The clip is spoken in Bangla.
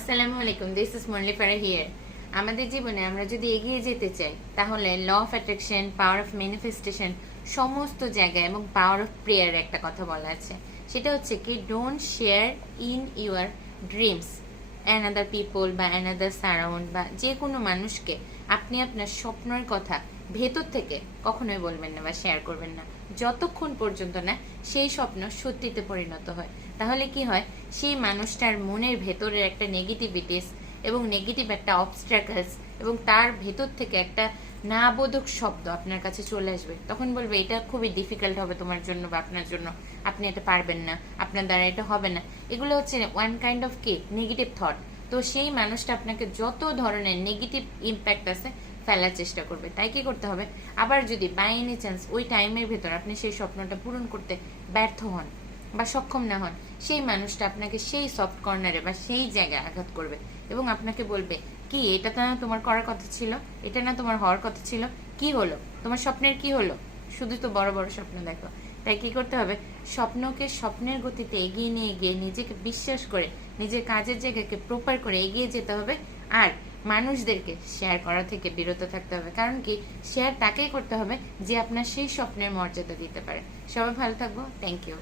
আসসালামু আলাইকুম, this is Murali Farah here. আমাদের জীবনে আমরা যদি এগিয়ে যেতে চাই তাহলে law of attraction, power of manifestation সমস্ত জায়গায় এবং পাওয়ার অফ প্রেয়ার একটা কথা বলা আছে। সেটা হচ্ছে কি, don't share in your dreams another people বা অ্যানাদার সারাউন্ড বা যে কোনো মানুষকে আপনি আপনার স্বপ্নের কথা ভেতর থেকে কখনোই বলবেন না বা শেয়ার করবেন না, যতক্ষণ পর্যন্ত না সেই স্বপ্ন সত্যিতে পরিণত হয়। তাহলে কি হয়, সেই মানুষটার মনের ভেতরের একটা নেগেটিভিটিস এবং নেগেটিভ একটা অবস্ট্রাকলস এবং তার ভেতর থেকে একটা না বোধক শব্দ আপনার কাছে চলে আসবে। তখন বলবে এটা খুবই ডিফিকাল্ট হবে তোমার জন্য বা আপনার জন্য, আপনি এটা পারবেন না, আপনার দ্বারা এটা হবে না। এগুলো হচ্ছে ওয়ান কাইন্ড অফ কি, নেগেটিভ থট। তো সেই মানুষটা আপনাকে যত ধরনের নেগেটিভ ইম্প্যাক্ট আছে ফেলার চেষ্টা করবে। তাই কি করতে হবে, আবার যদি বাই এনি চান্স ওই টাইমের ভেতর আপনি সেই স্বপ্নটা পূরণ করতে ব্যর্থ হন বা সক্ষম না হন, সেই মানুষটা আপনাকে সেই সফট কর্নারে বা সেই জায়গায় আঘাত করবে এবং আপনাকে বলবে, কি এটা তো না তোমার করার কথা ছিল, এটা না তোমার হওয়ার কথা ছিল, কি হলো তোমার স্বপ্নের, কি হলো, শুধু তো বড় বড় স্বপ্ন দেখো। তাই কি করতে হবে, স্বপ্নকে স্বপ্নের গতিতে এগিয়ে নিয়ে গিয়ে নিজেকে বিশ্বাস করে নিজের কাজের জায়গাকে প্রপার করে এগিয়ে যেতে হবে। আর মানুষদেরকে শেয়ার করা থেকে বিরত থাকতে হবে। কারণ কি, শেয়ার তাকেই করতে হবে যে আপনার সেই স্বপ্নের মর্যাদা দিতে পারে। সবাই ভালো থাকবো, থ্যাংক ইউ।